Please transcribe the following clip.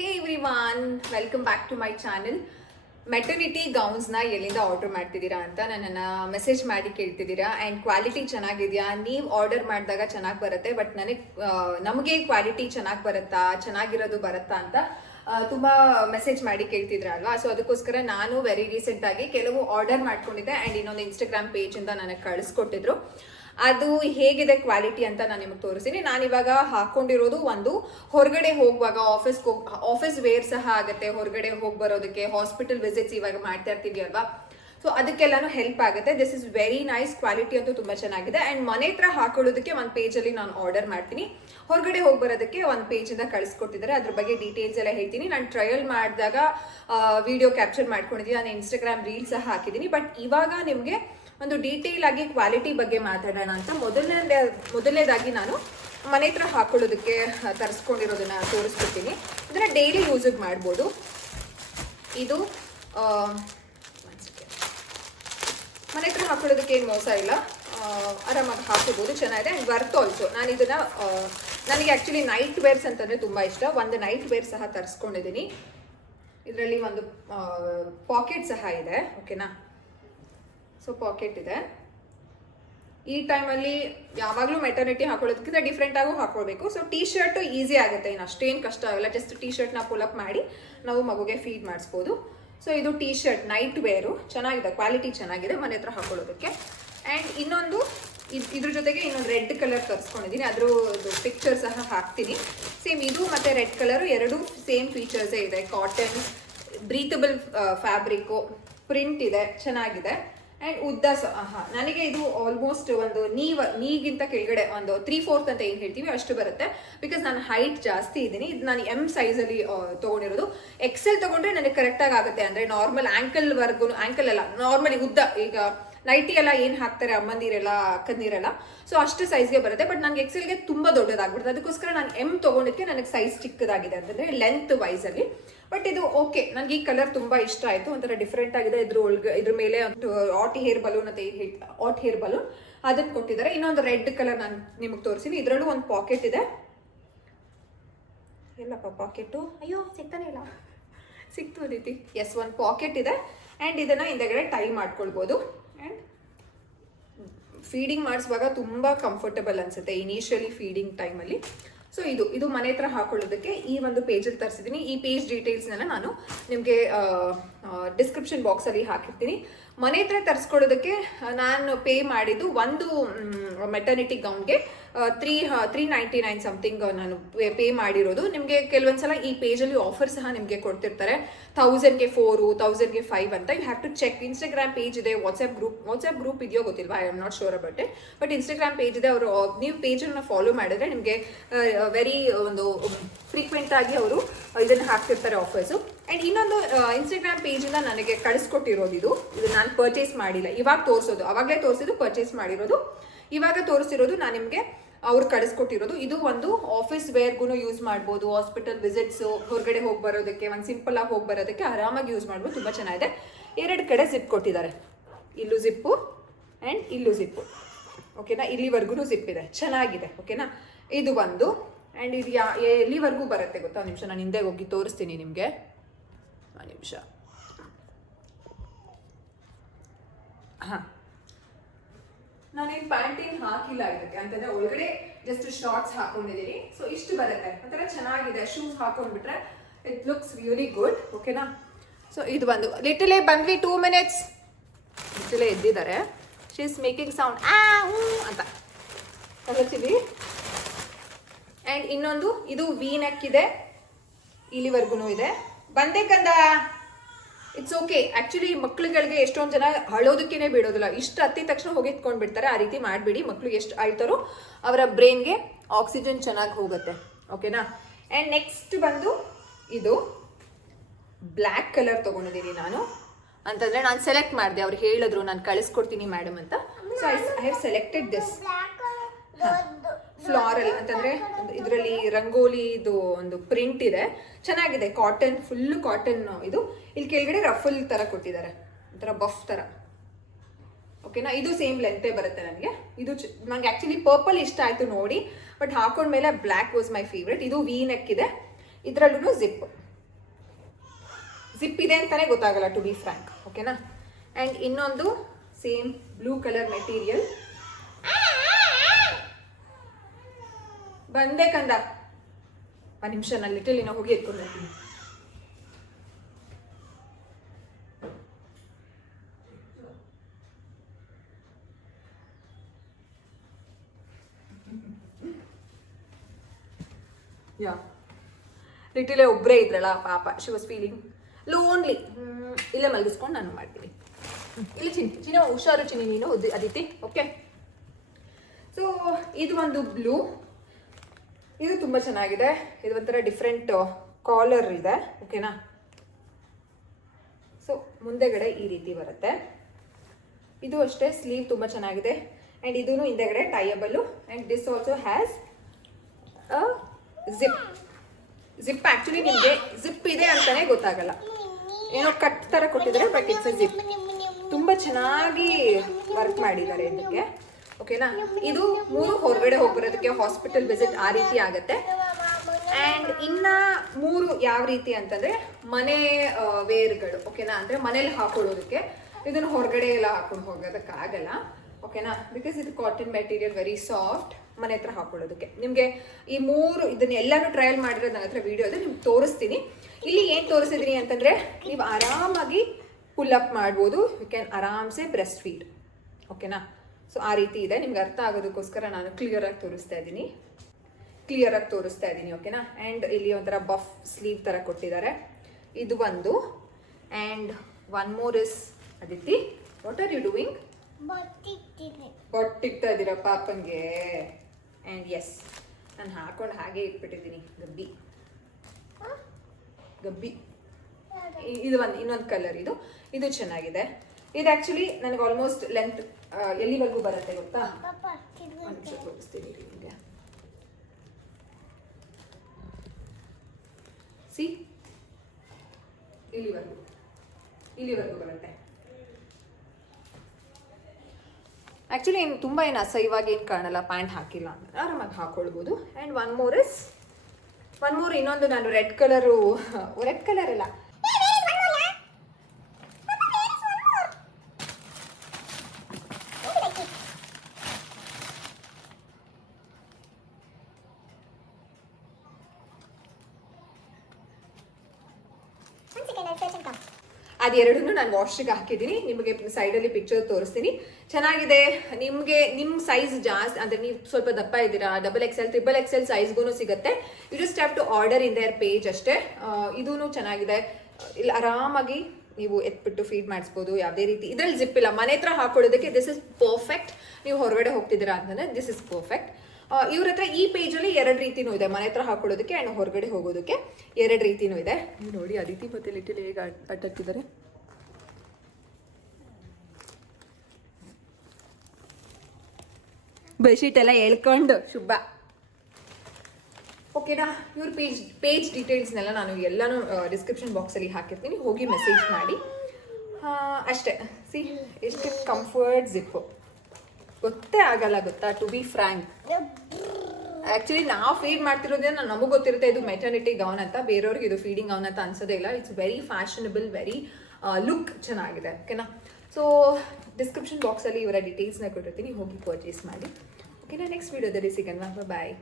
Hey everyone, welcome back to my channel. Maternity ಗೌನ್ಸ್ನ ಎಲ್ಲಿಂದ order ಮಾಡ್ತಿದ್ದೀರಾ ಅಂತ ನನ್ನನ್ನು ಮೆಸೇಜ್ ಮಾಡಿ ಕೇಳ್ತಿದ್ದೀರಾ. ಆ್ಯಂಡ್ ಕ್ವಾಲಿಟಿ ಚೆನ್ನಾಗಿದೆಯಾ, ನೀವು ಆರ್ಡರ್ ಮಾಡಿದಾಗ ಚೆನ್ನಾಗಿ ಬರುತ್ತೆ, ಬಟ್ ನಮಗೆ ಕ್ವಾಲಿಟಿ ಚೆನ್ನಾಗಿ ಬರುತ್ತಾ, ಚೆನ್ನಾಗಿರೋದು ಬರುತ್ತಾ ಅಂತ ತುಂಬ ಮೆಸೇಜ್ ಮಾಡಿ ಕೇಳ್ತಿದ್ರಲ್ವಾ. ಸೊ ಅದಕ್ಕೋಸ್ಕರ ನಾನು ವೆರಿ ರೀಸೆಂಟಾಗಿ ಕೆಲವು ಆರ್ಡರ್ ಮಾಡ್ಕೊಂಡಿದ್ದೆ ಆ್ಯಂಡ್ ಇನ್ನೊಂದು ಇನ್ಸ್ಟಾಗ್ರಾಮ್ ಪೇಜಿಂದ ನನಗೆ ಕಳಿಸ್ಕೊಟ್ಟಿದ್ರು. ಅದು ಹೇಗಿದೆ ಕ್ವಾಲಿಟಿ ಅಂತ ನಾನು ನಿಮಗೆ ತೋರಿಸ್ತೀನಿ. ನಾನಿವಾಗ ಹಾಕೊಂಡಿರೋದು ಒಂದು ಹೊರಗಡೆ ಹೋಗುವಾಗ ಆಫೀಸ್ ವೇರ್ ಸಹ ಆಗುತ್ತೆ, ಹೊರಗಡೆ ಹೋಗಿ ಬರೋದಕ್ಕೆ, ಹಾಸ್ಪಿಟಲ್ ವಿಸಿಟ್ಸ್ ಇವಾಗ ಮಾಡ್ತಾ ಇರ್ತೀವಿ ಅಲ್ವಾ. ಸೊ ಅದಕ್ಕೆಲ್ಲಾನು ಹೆಲ್ಪ್ ಆಗುತ್ತೆ. This is very nice, quality ಅಂತೂ ತುಂಬ ಚೆನ್ನಾಗಿದೆ. ಆ್ಯಂಡ್ ಮನೆ ಹತ್ರ ಹಾಕೊಳ್ಳೋದಕ್ಕೆ ಒಂದು ಪೇಜಲ್ಲಿ ನಾನು ಆರ್ಡರ್ ಮಾಡ್ತೀನಿ, ಹೊರಗಡೆ ಹೋಗಿ ಬರೋದಕ್ಕೆ ಒಂದು ಪೇಜಿಂದ ಕಳಿಸ್ಕೊಟ್ಟಿದ್ದಾರೆ. ಅದ್ರ ಬಗ್ಗೆ ಡೀಟೇಲ್ಸ್ ಎಲ್ಲ ಹೇಳ್ತೀನಿ. ನಾನು ಟ್ರಯಲ್ ಮಾಡಿದಾಗ ವಿಡಿಯೋ ಕ್ಯಾಪ್ಚರ್ ಮಾಡ್ಕೊಂಡಿದ್ದೀನಿ, ನಾನು ಇನ್ಸ್ಟಾಗ್ರಾಮ್ ರೀಲ್ ಸಹ ಹಾಕಿದ್ದೀನಿ. ಬಟ್ ಇವಾಗ ನಿಮಗೆ ಒಂದು ಡೀಟೇಲ್ ಆಗಿ ಕ್ವಾಲಿಟಿ ಬಗ್ಗೆ ಮಾತಾಡೋಣ ಅಂತ ಮೊದಲನೇದಾಗಿ ನಾನು ಮನೆ ಹತ್ರ ಹಾಕೊಳ್ಳೋದಕ್ಕೆ ತರಿಸ್ಕೊಂಡಿರೋದನ್ನ ತೋರಿಸ್ಕೊಡ್ತೀನಿ. ಇದನ್ನ ಡೈಲಿ ಯೂಸಿಗೆ ಮಾಡ್ಬೋದು. ಇದು ಮನೆ ಹತ್ರ ಹಾಕೊಳ್ಳೋದಕ್ಕೆ ಏನು ಮೋಸ ಇಲ್ಲ, ಆರಾಮಾಗಿ ಹಾಕೋಬೋದು, ಚೆನ್ನಾಗಿದೆ. And worth also. ನಾನು ಇದನ್ನ ನನಗೆ ಆ್ಯಕ್ಚುಲಿ ನೈಟ್ ವೇರ್ಸ್ ಅಂತಂದರೆ ತುಂಬ ಇಷ್ಟ. ಒಂದು ನೈಟ್ ವೇರ್ ಸಹ ತರಿಸ್ಕೊಂಡಿದ್ದೀನಿ. ಇದರಲ್ಲಿ ಒಂದು ಪಾಕೆಟ್ ಸಹ ಇದೆ, ಓಕೆನಾ. ಸೊ ಪಾಕೆಟ್ ಇದೆ. ಈ ಟೈಮಲ್ಲಿ ಯಾವಾಗಲೂ ಮೆಟರ್ನಿಟಿ ಹಾಕೊಳ್ಳೋದಕ್ಕಿಂತ ಡಿಫ್ರೆಂಟ್ ಆಗು ಹಾಕೊಳ್ಬೇಕು. ಸೊ ಟೀ ಶರ್ಟ್ ಈಸಿ ಆಗುತ್ತೆ, ಇನ್ನು ಅಷ್ಟೇನು ಕಷ್ಟ ಆಗಲ್ಲ. ಜಸ್ಟ್ ಟೀ ಶರ್ಟ್ನ ಪುಲ್-ಅಪ್ ಮಾಡಿ ನಾವು ಮಗುಗೆ ಫೀಡ್ ಮಾಡಿಸ್ಬೋದು. ಸೊ ಇದು ಟೀ ಶರ್ಟ್ ನೈಟ್ ವೇರು, ಚೆನ್ನಾಗಿದೆ, ಕ್ವಾಲಿಟಿ ಚೆನ್ನಾಗಿದೆ ಮನೆ ಹತ್ರ ಹಾಕೊಳ್ಳೋದಕ್ಕೆ. ಆ್ಯಂಡ್ ಇನ್ನೊಂದು ಇದ್ರ ಜೊತೆಗೆ ಇನ್ನೊಂದು ರೆಡ್ ಕಲರ್ ತರಿಸ್ಕೊಂಡಿದ್ದೀನಿ, ಅದ್ರದ್ದು ಪಿಕ್ಚರ್ ಸಹ ಹಾಕ್ತೀನಿ. ಸೇಮ್ ಇದು ಮತ್ತು ರೆಡ್ ಕಲರು ಎರಡೂ ಸೇಮ್ ಫೀಚರ್ಸೇ ಇದೆ. ಕಾಟನ್, ಬ್ರೀತಬಲ್ ಫ್ಯಾಬ್ರಿಕ್ಕು, ಪ್ರಿಂಟ್ ಇದೆ, ಚೆನ್ನಾಗಿದೆ. ಆ್ಯಂಡ್ ಉದ್ದ ನನಗೆ ಇದು ಆಲ್ಮೋಸ್ಟ್ ಒಂದು ನೀಗಿಂತ ಕೆಳಗಡೆ ಒಂದು 3/4 ಅಂತ ಏನು ಹೇಳ್ತೀವಿ ಅಷ್ಟು ಬರುತ್ತೆ. ಬಿಕಾಸ್ ನಾನು ಹೈಟ್ ಜಾಸ್ತಿ ಇದ್ದೀನಿ. ಇದು ನಾನು ಎಮ್ ಸೈಜಲ್ಲಿ ತೊಗೊಂಡಿರೋದು. ಎಕ್ಸೆಲ್ ತೊಗೊಂಡ್ರೆ ನನಗೆ ಕರೆಕ್ಟಾಗಿ ಆಗುತ್ತೆ. ಅಂದರೆ ನಾರ್ಮಲ್ ಆ್ಯಂಕಲ್ ಅಲ್ಲ, ನಾರ್ಮಲಿ ಉದ್ದ, ಈಗ ನೈಟಿ ಎಲ್ಲ ಏನು ಹಾಕ್ತಾರೆ ಅಮ್ಮಂದಿರೆಲ್ಲ ಅಕ್ಕಂದಿರೆಲ್ಲ, ಸೊ ಅಷ್ಟು ಸೈಜ್ಗೆ ಬರುತ್ತೆ. ಬಟ್ ನನಗೆ ಎಕ್ಸೆಲ್ಗೆ ತುಂಬ ದೊಡ್ಡದಾಗ್ಬಿಡುತ್ತೆ. ಅದಕ್ಕೋಸ್ಕರ ನಾನು ಎಮ್ ತೊಗೊಂಡಿದ್ದಕ್ಕೆ ನನಗೆ ಸೈಜ್ ಚಿಕ್ಕದಾಗಿದೆ ಅಂತಂದರೆ ಲೆಂತ್ ವೈಸಲ್ಲಿ. ಬಟ್ ಇದು ಓಕೆ, ನನಗೆ ಈ ಕಲರ್ ತುಂಬ ಇಷ್ಟ ಆಯಿತು. ಒಂಥರ ಡಿಫ್ರೆಂಟ್ ಆಗಿದೆ. ಇದ್ರ ಮೇಲೆ ಆಟ್ ಹೇರ್ ಬಲೂನ್ ಅಂತ ಆಟ್ ಹೇರ್ ಬಲೂನ್ ಅದನ್ನು ಕೊಟ್ಟಿದ್ದಾರೆ. ಇನ್ನೊಂದು ರೆಡ್ ಕಲರ್ ನಾನು ನಿಮಗೆ ತೋರಿಸಿನಿ. ಇದರಲ್ಲೂ ಒಂದು ಪಾಕೆಟ್ ಇದೆ. ಎಲ್ಲಪ್ಪ ಪಾಕೆಟು, ಅಯ್ಯೋ ಸಿಗ್ತಾನೆ ಇಲ್ಲ, ಸಿಕ್ತು ರೀತಿ. ಎಸ್, ಒಂದು ಪಾಕೆಟ್ ಇದೆ. ಆ್ಯಂಡ್ ಇದನ್ನು ಹಿಂದೆಗಡೆ ಟೈ ಮಾಡ್ಕೊಳ್ಬೋದು. ಆ್ಯಂಡ್ ಫೀಡಿಂಗ್ ಮಾಡಿಸುವಾಗ ತುಂಬ ಕಂಫರ್ಟಬಲ್ ಅನಿಸುತ್ತೆ ಇನಿಷಿಯಲಿ ಫೀಡಿಂಗ್ ಟೈಮಲ್ಲಿ. ಸೊ ಇದು ಮನೆ ಹತ್ರ ಹಾಕೊಳ್ಳೋದಕ್ಕೆ ಈ ಒಂದು ಪೇಜಲ್ಲಿ ತರಿಸಿದ್ದೀನಿ. ಈ ಪೇಜ್ ಡೀಟೇಲ್ಸ್ನೆಲ್ಲ ನಾನು ನಿಮಗೆ ಡಿಸ್ಕ್ರಿಪ್ಷನ್ ಬಾಕ್ಸಲ್ಲಿ ಹಾಕಿರ್ತೀನಿ. ಮನೆ ಹತ್ರ ತರಿಸ್ಕೊಳ್ಳೋದಕ್ಕೆ ನಾನು ಪೇ ಮಾಡಿದ್ದು ಒಂದು ಮೆಟರ್ನಿಟಿ ಗೌನ್ಗೆ 399 ಸಮಥಿಂಗ್ ನಾನು ಪೇ ಮಾಡಿರೋದು. ನಿಮಗೆ ಕೆಲವೊಂದ್ಸಲ ಈ ಪೇಜಲ್ಲಿ ಆಫರ್ ಸಹ ನಿಮಗೆ ಕೊಡ್ತಿರ್ತಾರೆ. 1000ಗೆ 4, 1000ಗೆ 5 ಅಂತ. You have to check. Instagram page ಇದೆ, ವಾಟ್ಸ್ಆ್ಯಪ್ ಗ್ರೂಪ್ ಇದೆಯೋ ಗೊತ್ತಿಲ್ವಾ, I am not sure about it. But Instagram page ಇದೆ. ನೀವು ಪೇಜನ್ನು ಫಾಲೋ ಮಾಡಿದ್ರೆ ನಿಮಗೆ ವೆರಿ ಒಂದು ಫ್ರೀಕ್ವೆಂಟ್ ಆಗಿ ಅವರು ಇದನ್ನು ಹಾಕ್ತಿರ್ತಾರೆ ಆಫರ್ಸು. ಆ್ಯಂಡ್ ಇನ್ನೊಂದು ಇನ್ಸ್ಟಾಗ್ರಾಮ್ ಪೇಜಿಂದ ನನಗೆ ಕಳಿಸ್ಕೊಟ್ಟಿರೋದು ಇದು ನಾನು ಪರ್ಚೇಸ್ ಮಾಡಿಲ್ಲ, ಇವಾಗ ತೋರಿಸೋದು. ಅವಾಗಲೇ ತೋರಿಸಿದ್ದು ಪರ್ಚೇಸ್ ಮಾಡಿರೋದು, ಇವಾಗ ತೋರಿಸಿರೋದು ನಾನು ನಿಮಗೆ ಅವ್ರು ಕಳಿಸ್ಕೊಟ್ಟಿರೋದು. ಇದು ಒಂದು ಆಫೀಸ್ ವೇರ್ಗೂ ಯೂಸ್ ಮಾಡ್ಬೋದು, ಹಾಸ್ಪಿಟಲ್ ವಿಸಿಟ್ಸು, ಹೊರಗಡೆ ಹೋಗಿ ಬರೋದಕ್ಕೆ, ಒಂದು ಸಿಂಪಲ್ ಆಗಿ ಹೋಗಿ ಬರೋದಕ್ಕೆ ಆರಾಮಾಗಿ ಯೂಸ್ ಮಾಡ್ಬೋದು. ತುಂಬ ಚೆನ್ನಾಗಿದೆ. 2 ಕಡೆ ಜಿಪ್ ಕೊಟ್ಟಿದ್ದಾರೆ, ಇಲ್ಲೂ ಜಿಪ್ಪು ಆ್ಯಂಡ್ ಇಲ್ಲೂ ಜಿಪ್ಪು, ಓಕೆನಾ. ಇಲ್ಲಿವರೆಗೂ ಜಿಪ್ ಇದೆ, ಚೆನ್ನಾಗಿದೆ, ಓಕೆನಾ. ಇದು ಒಂದು. ಆ್ಯಂಡ್ ಇದು ಎಲ್ಲಿವರೆಗೂ ಬರುತ್ತೆ ಗೊತ್ತಾ, ಒಂದು ನಿಮಿಷ ನಾನು ಹಿಂದೆ ಹೋಗಿ ತೋರಿಸ್ತೀನಿ ನಿಮಗೆ, ಒಂದು ನಿಮಿಷ. ಹಾಂ, ನಾನೇನು ಪ್ಯಾಂಟಿಂಗ್ ಹಾಕಿಲ್ಲ ಇದಕ್ಕೆ, ಅಂತಂದರೆ ಒಳಗಡೆ ಜಸ್ಟ್ ಶಾರ್ಟ್ಸ್ ಹಾಕೊಂಡಿದ್ದೀನಿ. ಸೊ ಇಷ್ಟು ಬರುತ್ತೆ, ಒಂಥರ ಚೆನ್ನಾಗಿದೆ. ಶೂಸ್ ಹಾಕೊಂಡ್ಬಿಟ್ರೆ ಇಟ್ ಲುಕ್ಸ್ ರಿಯಲಿ ಗುಡ್, ಓಕೆನಾ. ಸೊ ಇದು ಒಂದು ಲಿಟಲೇ ಬಂದ್ವಿ 2 minutes. ಲಿಟಲೇ ಎದ್ದಿದ್ದಾರೆ, ಶಿ ಇಸ್ ಮೇಕಿಂಗ್ ಸೌಂಡ್ ಅಂತ ಕಲಿತೀವಿ. ಆ್ಯಂಡ್ ಇನ್ನೊಂದು ಇದು ವಿ ನೆಕ್ ಇದೆ, ಇಲ್ಲಿವರೆಗೂ ಇದೆ. ಬಂದೆ ಕಂದ, ಇಟ್ಸ್ ಓಕೆ. ಆ್ಯಕ್ಚುಲಿ ಮಕ್ಳುಗಳಿಗೆ ಎಷ್ಟೊಂದು ಜನ ಅಳೋದಕ್ಕೇ ಬಿಡೋದಿಲ್ಲ, ಇಷ್ಟು ಹತ್ತಿದ ತಕ್ಷಣ ಹೋಗಿ ಇಟ್ಕೊಂಡು ಬಿಡ್ತಾರೆ. ಆ ರೀತಿ ಮಾಡಬೇಡಿ. ಮಕ್ಕಳು ಎಷ್ಟು ಅಳ್ತಾರೋ ಅವರ ಬ್ರೈನ್ಗೆ ಆಕ್ಸಿಜನ್ ಚೆನ್ನಾಗಿ ಹೋಗುತ್ತೆ, ಓಕೆನಾ. ಆ್ಯಂಡ್ ನೆಕ್ಸ್ಟ್ ಬಂದು ಇದು ಬ್ಲ್ಯಾಕ್ ಕಲರ್ ತೊಗೊಂಡಿದ್ದೀನಿ ನಾನು. ಅಂತಂದರೆ ನಾನು ಸೆಲೆಕ್ಟ್ ಮಾಡಿದೆ, ಅವ್ರು ಹೇಳಿದ್ರು ನಾನು ಕಳಿಸ್ಕೊಡ್ತೀನಿ ಮೇಡಮ್ ಅಂತ. So I have selected this floral ಅಂತಂದರೆ ಇದರಲ್ಲಿ ರಂಗೋಲಿ ಇದು ಒಂದು ಪ್ರಿಂಟ್ ಇದೆ, ಚೆನ್ನಾಗಿದೆ. Cotton, full cotton. ಇದು ಇಲ್ಲಿ ಕೆಳಗಡೆ ರಫಲ್ ಥರ ಕೊಟ್ಟಿದ್ದಾರೆ, ಒಂಥರ ಬಫ್ ಥರ, ಓಕೆನಾ. ಇದು ಸೇಮ್ ಲೆಂತೇ ಬರುತ್ತೆ ನನಗೆ. ಇದು ನಂಗೆ ಆ್ಯಕ್ಚುಲಿ ಪರ್ಪಲ್ ಇಷ್ಟ ಆಯಿತು ನೋಡಿ, ಬಟ್ ಹಾಕೊಂಡ್ಮೇಲೆ ಬ್ಲ್ಯಾಕ್ ವಾಸ್ ಮೈ ಫೇವ್ರೆಟ್. ಇದು ವಿ ನೆಕ್ ಇದೆ, ಇದರಲ್ಲೂ ಜಿಪ್, ಜಿಪ್ ಇದೆ ಅಂತಾನೆ ಗೊತ್ತಾಗಲ್ಲ, ಟು ಬಿ ಫ್ರ್ಯಾಂಕ್. ಓಕೆನಾ. ಆ್ಯಂಡ್ ಇನ್ನೊಂದು ಸೇಮ್ ಬ್ಲೂ ಕಲರ್ ಮೆಟೀರಿಯಲ್. ಬಂದೆ ಕಂದ, ಒಂದು ನಿಮಿಷ, ನಾನು ಲಿಟಲ್ ಇನ್ನೂ ಹೋಗಿ ಎತ್ಕೊಂಡು ಬರ್ತೀನಿ. ಯಾ ಲಿಟಲೇ ಒಬ್ಬರೇ ಇದ್ರಲ್ಲ ಪಾಪ, ಶಿ ವಾಸ್ ಫೀಲಿಂಗ್ ಲೋನ್ಲಿ. ಇಲ್ಲೇ ಮಲಗಿಸ್ಕೊಂಡು ನಾನು ಮಾಡ್ತೀನಿ. ಇಲ್ಲಿ ಚಿನ್ನ ಹುಷಾರು ಚಿನ್ನಿ ನೀನು, ಅದಿತಿ. ಓಕೆ. ಸೊ ಇದು ಒಂದು ಬ್ಲೂ, ಇದು ತುಂಬ ಚೆನ್ನಾಗಿದೆ. ಇದು ಒಂಥರ ಡಿಫ್ರೆಂಟ್ ಕಾಲರ್ ಇದೆ. ಓಕೆನಾ. ಸೊ ಮುಂದೆಗಡೆ ಈ ರೀತಿ ಬರುತ್ತೆ. ಇದು ಅಷ್ಟೇ, ಸ್ಲೀವ್ ತುಂಬ ಚೆನ್ನಾಗಿದೆ. ಆ್ಯಂಡ್ ಇದೂ ಹಿಂದೆಗಡೆ tieable. And this also has a zip actually ನಿಮಗೆ ಜಿಪ್ ಇದೆ ಅಂತಾನೆ ಗೊತ್ತಾಗಲ್ಲ, ಏನೋ ಕಟ್ ಥರ ಕೊಟ್ಟಿದ್ದಾರೆ, ಬಟ್ ಇಟ್ಸ್ ಅ ಜಿಪ್. ತುಂಬ ಚೆನ್ನಾಗಿ ವರ್ಕ್ ಮಾಡಿದ್ದಾರೆ ಇದಕ್ಕೆ. ಓಕೆನಾ. ಇದು 3 ಹೊರಗಡೆ ಹೋಗಿರೋದಕ್ಕೆ, ಹಾಸ್ಪಿಟಲ್ ವಿಸಿಟ್ ಆ ರೀತಿ ಆಗುತ್ತೆ. ಆ್ಯಂಡ್ ಇನ್ನು 3 ಯಾವ ರೀತಿ ಅಂತಂದರೆ ಮನೆ ವೇರ್ಗಳು. ಓಕೆನಾ. ಅಂದರೆ ಮನೇಲಿ ಹಾಕೊಳ್ಳೋದಕ್ಕೆ, ಇದನ್ನು ಹೊರಗಡೆ ಎಲ್ಲ ಹಾಕೊಂಡು ಹೋಗೋದಕ್ಕಾಗಲ್ಲ. ಓಕೆನಾ. ಬಿಕಾಸ್ ಇದು ಕಾಟನ್ ಮೆಟೀರಿಯಲ್, ವೆರಿ ಸಾಫ್ಟ್. ಮನೆ ಹತ್ರ ಹಾಕೊಳ್ಳೋದಕ್ಕೆ ನಿಮಗೆ ಈ 3 ಇದನ್ನ ಎಲ್ಲಾನು ಟ್ರಯಲ್ ಮಾಡಿರೋದು ನನ್ನ ಹತ್ರ ವಿಡಿಯೋ ಇದೆ, ನಿಮ್ಗೆ ತೋರಿಸ್ತೀನಿ. ಇಲ್ಲಿ ಏನು ತೋರಿಸಿದ್ದೀನಿ ಅಂತಂದರೆ, ನೀವು ಆರಾಮಾಗಿ ಪುಲ್ ಅಪ್ ಮಾಡ್ಬೋದು. ಯು ಕ್ಯಾನ್ ಆರಾಮ್ಸೆ ಬ್ರೆಸ್ಟ್ ಫೀಡ್. ಓಕೆನಾ. ಸೊ ಆ ರೀತಿ ಇದೆ, ನಿಮ್ಗೆ ಅರ್ಥ ಆಗೋದಕ್ಕೋಸ್ಕರ ನಾನು ಕ್ಲಿಯರಾಗಿ ತೋರಿಸ್ತಾ ಇದ್ದೀನಿ. ಓಕೆನಾ. ಆ್ಯಂಡ್ ಇಲ್ಲಿ ಒಂಥರ ಬಫ್ ಸ್ಲೀವ್ ಥರ ಕೊಟ್ಟಿದ್ದಾರೆ. ಇದು ಒಂದು. And one more is Aditi, what are you doing? ಬೊಟ್ಟಿಗ್ತಾ ಇದ್ದೀರಾ ಪಾಪಂಗೆ. ಆ್ಯಂಡ್ ಎಸ್, ನಾನು ಹಾಕೊಂಡು ಹಾಗೆ ಇಟ್ಬಿಟ್ಟಿದ್ದೀನಿ ಗಬ್ಬಿ. ಇದು ಇನ್ನೊಂದು ಕಲರ್. ಇದು ಚೆನ್ನಾಗಿದೆ. ಇದು ಆ್ಯಕ್ಚುಲಿ ನನಗೆ ಆಲ್ಮೋಸ್ಟ್ ಲೆಂತ್ ಎಲ್ಲಿವರೆಗೂ ಬರುತ್ತೆ ಗೊತ್ತಾ? ಒಂದು ನಿಮಿಷ ತೋರಿಸ್ತೀನಿ ನಿಮಗೆ. ಸಿ, ಇಲ್ಲಿವರೆಗೂ ಬರುತ್ತೆ. ಆ್ಯಕ್ಚುಲಿ ಏನು ತುಂಬ ಅಸಹ್ಯವಾಗಿ ಏನು ಕಾಣಲ್ಲ, ಪ್ಯಾಂಟ್ ಹಾಕಿಲ್ಲ ಅಂದರೆ ಆರಾಮಾಗಿ ಹಾಕ್ಕೊಳ್ಬೋದು. ಆ್ಯಂಡ್ ಒನ್ ಮೋರ್ ಇನ್ನೊಂದು, ನಾನು ರೆಡ್ ಕಲರ್ ಅಲ್ಲ, ಅದೆರಡನ್ನೂ ನಾನು ವಾಶ್ಗೆ ಹಾಕಿದ್ದೀನಿ. ನಿಮಗೆ ಸೈಡಲ್ಲಿ ಪಿಕ್ಚರ್ ತೋರಿಸ್ತೀನಿ. ಚೆನ್ನಾಗಿದೆ. ನಿಮ್ಮ ಸೈಜ್ ಜಾಸ್ತಿ ಅಂದರೆ ನೀವು ಸ್ವಲ್ಪ ದಪ್ಪ ಇದ್ದೀರಾ, XXL, XXL ಸೈಜ್ಗೂ ಸಿಗುತ್ತೆ. You just have to order in their page ಅಷ್ಟೇ. ಇದೂ ಚೆನ್ನಾಗಿದೆ. ಇಲ್ಲಿ ಆರಾಮಾಗಿ ನೀವು ಎತ್ಬಿಟ್ಟು ಫೀಡ್ ಮಾಡಿಸ್ಬೋದು, ಯಾವುದೇ ರೀತಿ. ಇದರಲ್ಲಿ ಜಿಪ್ ಇಲ್ಲ, ಮನೆ ಹತ್ರ ಹಾಕೊಳ್ಳೋದಕ್ಕೆ ದಿಸ್ ಇಸ್ ಪರ್ಫೆಕ್ಟ್. ನೀವು ಹೊರಗಡೆ ಹೋಗ್ತಿದ್ದೀರಾ ಅಂತಂದರೆ ದಿಸ್ ಇಸ್ ಪರ್ಫೆಕ್ಟ್. ಇವ್ರ ಹತ್ರ ಈ ಪೇಜಲ್ಲಿ 2 ರೀತಿನೂ ಇದೆ, ಮನೆ ಹತ್ರ ಹಾಕೊಳ್ಳೋದಕ್ಕೆ ಆ್ಯಂಡ್ ಹೊರಗಡೆ ಹೋಗೋದಕ್ಕೆ 2 ರೀತಿನೂ ಇದೆ. ನೀವು ನೋಡಿ ಅದಿತಿ ಮತ್ತೆ ಲಿಟಲ್ ಹೇಗೆ ಅಟ್ಟಾಕಿದ್ದಾರೆ. ಬೆಡ್ಶೀಟ್ ಎಲ್ಲ ಹೇಳ್ಕೊಂಡು ಶುಭ. ಓಕೆನಾ. ಇವ್ರ ಪೇಜ್ ಡೀಟೇಲ್ಸ್ನೆಲ್ಲ ನಾನು ಎಲ್ಲನೂ ಡಿಸ್ಕ್ರಿಪ್ಷನ್ ಬಾಕ್ಸಲ್ಲಿ ಹಾಕಿರ್ತೀನಿ, ಹೋಗಿ ಮೆಸೇಜ್ ಮಾಡಿ. ಅಷ್ಟೇ. ಸಿ, ಎಷ್ಟು ಕಂಫರ್ಟ್ ಜಿಪ್ಪು, ಗೊತ್ತೇ ಆಗಲ್ಲ ಗೊತ್ತಾ, ಟು ಬಿ ಫ್ರ್ಯಾಂಕ್. ಆ್ಯಕ್ಚುಲಿ ನಾವು ಫೀಡ್ ಮಾಡ್ತಿರೋದೇ ನಮಗೆ ಗೊತ್ತಿರುತ್ತೆ ಇದು ಮೆಟರ್ನಿಟಿ ಗೌನ್ ಅಂತ, ಬೇರೆಯವ್ರಿಗೆ ಇದು ಫೀಡಿಂಗ್ ಗೌನ್ ಅಂತ ಅನ್ಸೋದೇ ಇಲ್ಲ. It's very fashionable, very look ಚೆನ್ನಾಗಿದೆ. ಓಕೆನಾ. ಸೊ ಡಿಸ್ಕ್ರಿಪ್ಷನ್ ಬಾಕ್ಸಲ್ಲಿ ಇವರ ಡೀಟೇಲ್ಸ್ನ ಕೊಟ್ಟಿರ್ತೀನಿ, ಹೋಗಿ ಪರ್ಚೇಸ್ ಮಾಡಿ. ಓಕೆನಾ. ನೆಕ್ಸ್ಟ್ ವೀಡಿಯೋದಲ್ಲಿ ಸಿಗೋಣ. ಬಾಯ್.